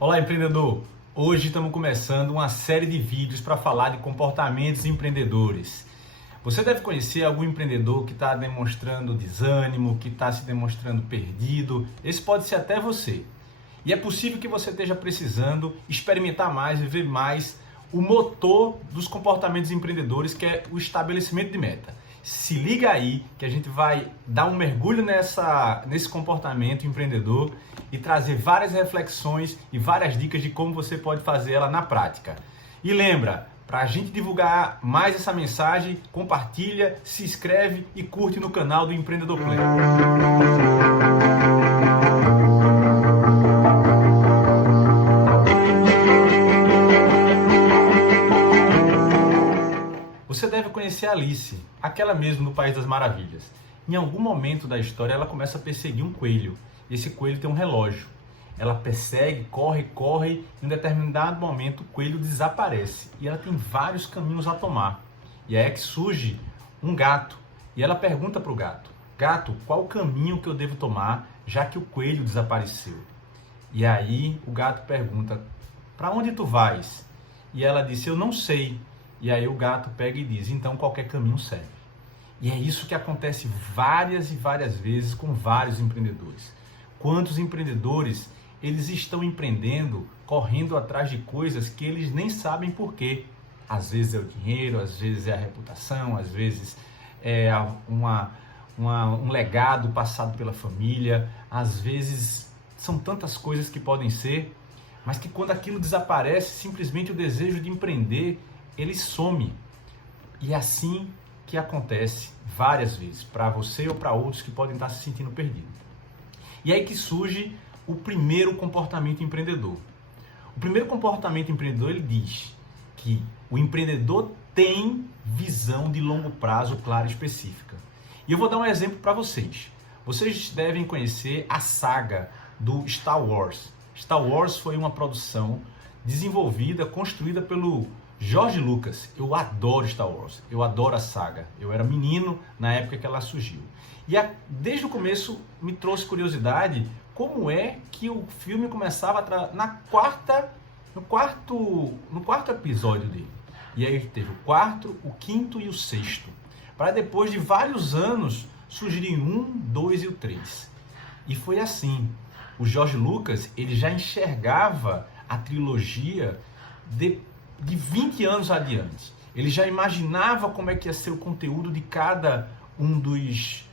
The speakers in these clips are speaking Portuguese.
Olá, empreendedor! Hoje estamos começando uma série de vídeos para falar de comportamentos empreendedores. Você deve conhecer algum empreendedor que está demonstrando desânimo, que está se demonstrando perdido. Esse pode ser até você. E é possível que você esteja precisando experimentar mais e ver mais o motor dos comportamentos empreendedores, que é o estabelecimento de meta. Se liga aí que a gente vai dar um mergulho nesse comportamento empreendedor e trazer várias reflexões e várias dicas de como você pode fazer ela na prática. E lembra, para a gente divulgar mais essa mensagem, compartilha, se inscreve e curte no canal do Empreendedor Pleno. Você deve conhecer a Alice, aquela mesmo no País das Maravilhas. Em algum momento da história ela começa a perseguir um coelho. Esse coelho tem um relógio. Ela persegue, corre, e em um determinado momento o coelho desaparece. E ela tem vários caminhos a tomar. E aí é que surge um gato. E ela pergunta para o gato: Gato, qual o caminho que eu devo tomar, já que o coelho desapareceu? E aí o gato pergunta: para onde tu vais? E ela disse: eu não sei. E aí o gato pega e diz: então qualquer caminho serve. E é isso que acontece várias e várias vezes com vários empreendedores. Quantos empreendedores eles estão empreendendo, correndo atrás de coisas que eles nem sabem por quê. Às vezes é o dinheiro, às vezes é a reputação, às vezes é um legado passado pela família, às vezes são tantas coisas que podem ser, mas que quando aquilo desaparece, simplesmente o desejo de empreender ele some. E é assim que acontece várias vezes, para você ou para outros que podem estar se sentindo perdidos. E é aí que surge o primeiro comportamento empreendedor. O primeiro comportamento empreendedor, ele diz que o empreendedor tem visão de longo prazo clara e específica. E eu vou dar um exemplo para vocês. Vocês devem conhecer a saga do Star Wars. Star Wars foi uma produção desenvolvida, construída pelo George Lucas. Eu adoro Star Wars, eu adoro a saga. Eu era menino na época que ela surgiu. E desde o começo me trouxe curiosidade como é que o filme começava no quarto episódio dele. E aí teve o quarto, o quinto e o sexto. Para depois de vários anos surgirem o 1, 2 e o 3. E foi assim. O George Lucas ele já enxergava a trilogia de 20 anos adiante. Ele já imaginava como é que ia ser o conteúdo de cada um dos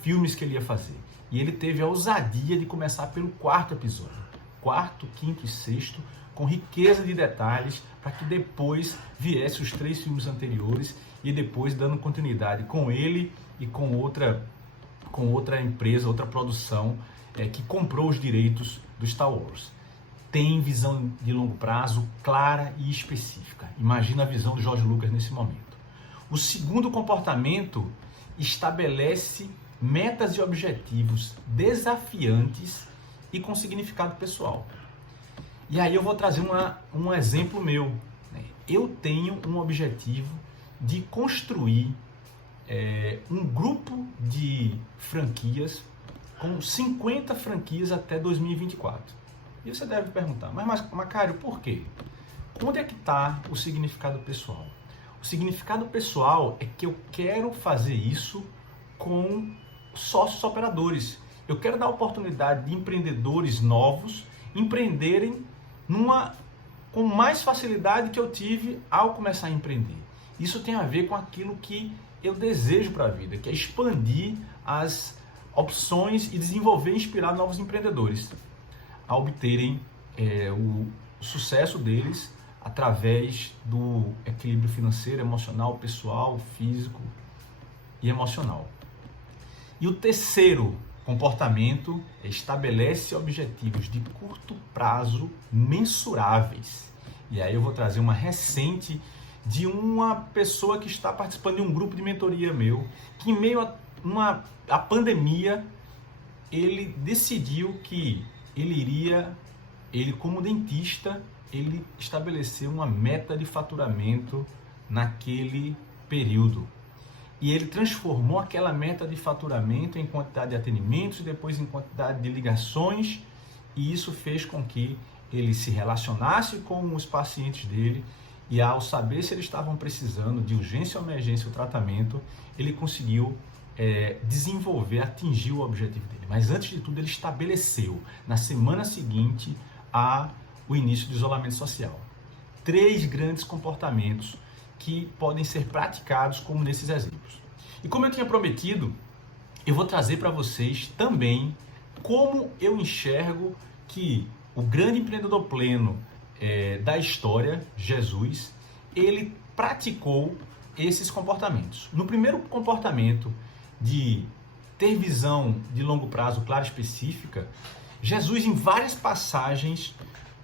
filmes que ele ia fazer. E ele teve a ousadia de começar pelo quarto episódio. Quarto, quinto e sexto, com riqueza de detalhes, para que depois viesse os 3 filmes anteriores e depois dando continuidade com ele e com outra empresa, outra produção que comprou os direitos do Star Wars. Tem visão de longo prazo clara e específica. Imagina a visão do George Lucas nesse momento. O segundo comportamento estabelece metas e objetivos desafiantes e com significado pessoal. E aí eu vou trazer um exemplo meu. Eu tenho um objetivo de construir um grupo de franquias com 50 franquias até 2024. E você deve perguntar, mas Macário, por quê? Onde é que está o significado pessoal? O significado pessoal é que eu quero fazer isso com sócios operadores. Eu quero dar oportunidade de empreendedores novos empreenderem com mais facilidade que eu tive ao começar a empreender. Isso tem a ver com aquilo que eu desejo para a vida, que é expandir as opções e desenvolver e inspirar novos empreendedores a obterem o sucesso deles através do equilíbrio financeiro, emocional, pessoal, físico e emocional. E o terceiro comportamento estabelece objetivos de curto prazo mensuráveis. E aí eu vou trazer uma recente de uma pessoa que está participando de um grupo de mentoria meu, que em meio a pandemia, ele decidiu que ele como dentista, ele estabeleceu uma meta de faturamento naquele período. E ele transformou aquela meta de faturamento em quantidade de atendimentos, depois em quantidade de ligações e isso fez com que ele se relacionasse com os pacientes dele e, ao saber se eles estavam precisando de urgência ou emergência o tratamento, ele conseguiu desenvolver, atingir o objetivo dele. Mas antes de tudo, ele estabeleceu, na semana seguinte ao início do isolamento social, 3 grandes comportamentos que podem ser praticados como nesses exemplos. E como eu tinha prometido, eu vou trazer para vocês também como eu enxergo que o grande empreendedor pleno da história, Jesus, ele praticou esses comportamentos. No primeiro comportamento de ter visão de longo prazo clara e específica, Jesus, em várias passagens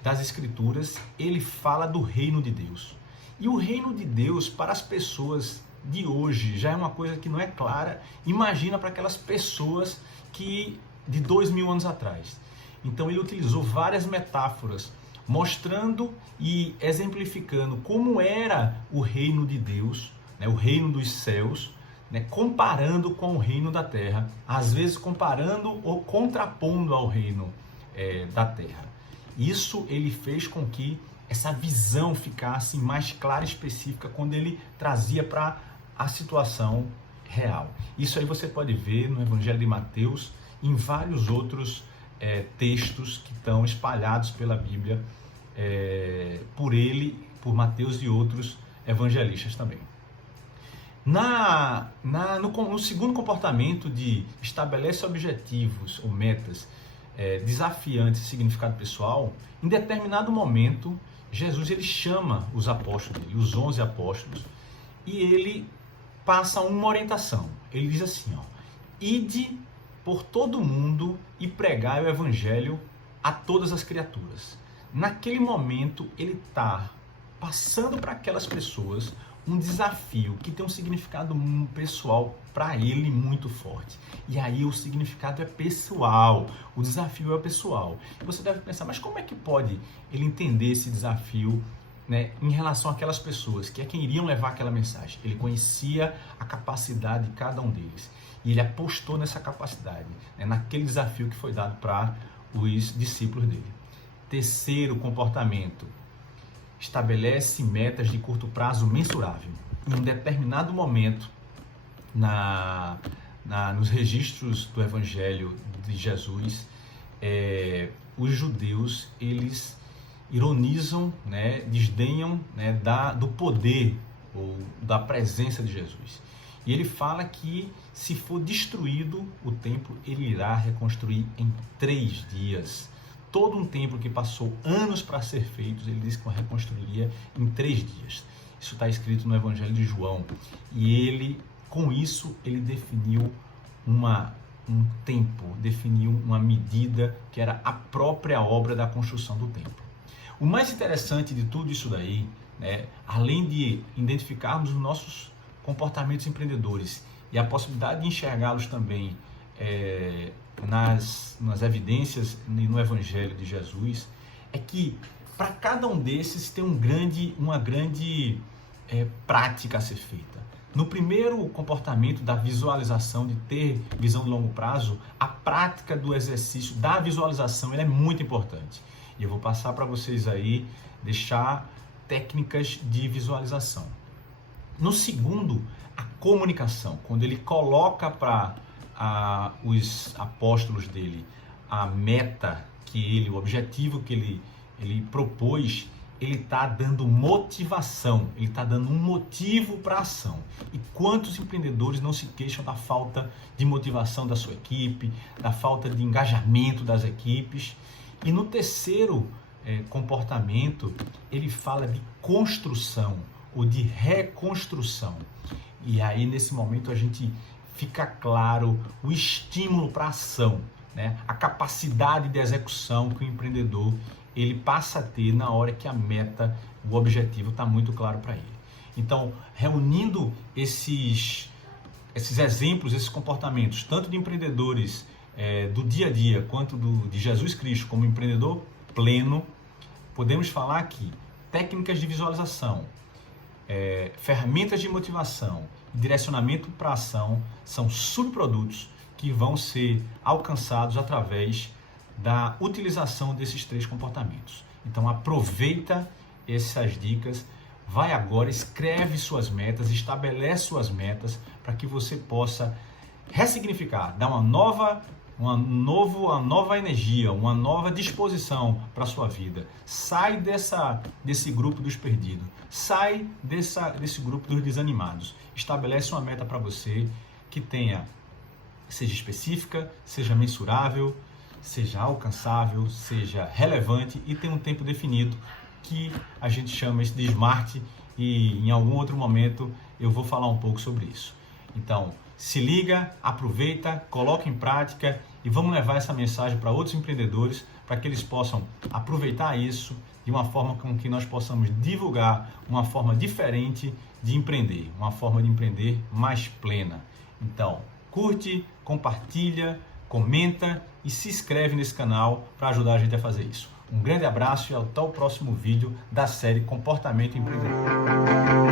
das Escrituras, ele fala do reino de Deus. E o reino de Deus, para as pessoas de hoje, já é uma coisa que não é clara. Imagina para aquelas pessoas que de 2000 anos atrás. Então ele utilizou várias metáforas, mostrando e exemplificando como era o reino de Deus, o reino dos céus, comparando com o reino da terra, às vezes comparando ou contrapondo ao reino da terra. Isso ele fez com que essa visão ficasse mais clara e específica quando ele trazia para a situação real. Isso aí você pode ver no Evangelho de Mateus e em vários outros textos que estão espalhados pela Bíblia por ele, por Mateus e outros evangelistas também. No segundo comportamento de estabelece objetivos ou metas desafiantes e significado pessoal, em determinado momento, Jesus ele chama os apóstolos dele, os 11 apóstolos, e ele passa uma orientação. Ele diz assim, ide por todo mundo e pregai o evangelho a todas as criaturas. Naquele momento, ele está passando para aquelas pessoas um desafio que tem um significado pessoal para ele muito forte. E aí o significado é pessoal, o desafio é pessoal. E você deve pensar, mas como é que pode ele entender esse desafio, em relação àquelas pessoas, que é quem iriam levar aquela mensagem? Ele conhecia a capacidade de cada um deles. E ele apostou nessa capacidade, naquele desafio que foi dado para os discípulos dele. Terceiro comportamento, estabelece metas de curto prazo mensurável. Em um determinado momento, nos registros do Evangelho de Jesus, os judeus, eles ironizam, desdenham do poder ou da presença de Jesus. E ele fala que se for destruído o templo, ele irá reconstruir em 3 dias. Todo um templo que passou anos para ser feito, ele disse que reconstruiria em 3 dias. Isso está escrito no Evangelho de João. E ele, com isso, ele definiu um tempo, definiu uma medida que era a própria obra da construção do templo. O mais interessante de tudo isso daí, além de identificarmos os nossos comportamentos empreendedores e a possibilidade de enxergá-los também nas evidências e no Evangelho de Jesus, é que para cada um desses tem uma grande prática a ser feita. No primeiro comportamento da visualização, de ter visão de longo prazo, a prática do exercício da visualização é muito importante. E eu vou passar para vocês aí, deixar técnicas de visualização. No segundo, a comunicação, quando ele coloca para os apóstolos dele a meta o objetivo que ele propôs, ele está dando motivação, ele está dando um motivo para a ação. E quantos empreendedores não se queixam da falta de motivação da sua equipe, da falta de engajamento das equipes? E no terceiro comportamento, ele fala de construção ou de reconstrução. E aí, nesse momento, a gente fica claro o estímulo para a ação, a capacidade de execução que o empreendedor ele passa a ter na hora que a meta, o objetivo está muito claro para ele. Então, reunindo esses exemplos, esses comportamentos, tanto de empreendedores do dia a dia, quanto de Jesus Cristo como empreendedor pleno, podemos falar que técnicas de visualização, ferramentas de motivação e direcionamento para a ação são subprodutos que vão ser alcançados através da utilização desses 3 comportamentos. Então aproveita essas dicas, vai agora, escreve suas metas, estabelece suas metas para que você possa ressignificar, dar uma nova energia, uma nova disposição para a sua vida. Sai desse grupo dos perdidos, sai desse grupo dos desanimados. Estabelece uma meta para você que seja específica, seja mensurável, seja alcançável, seja relevante e tenha um tempo definido, que a gente chama isso de SMART, e em algum outro momento eu vou falar um pouco sobre isso. Então, se liga, aproveita, coloca em prática e vamos levar essa mensagem para outros empreendedores para que eles possam aproveitar isso de uma forma com que nós possamos divulgar uma forma diferente de empreender, uma forma de empreender mais plena. Então, curte, compartilha, comenta e se inscreve nesse canal para ajudar a gente a fazer isso. Um grande abraço e até o próximo vídeo da série Comportamento Empreendedor.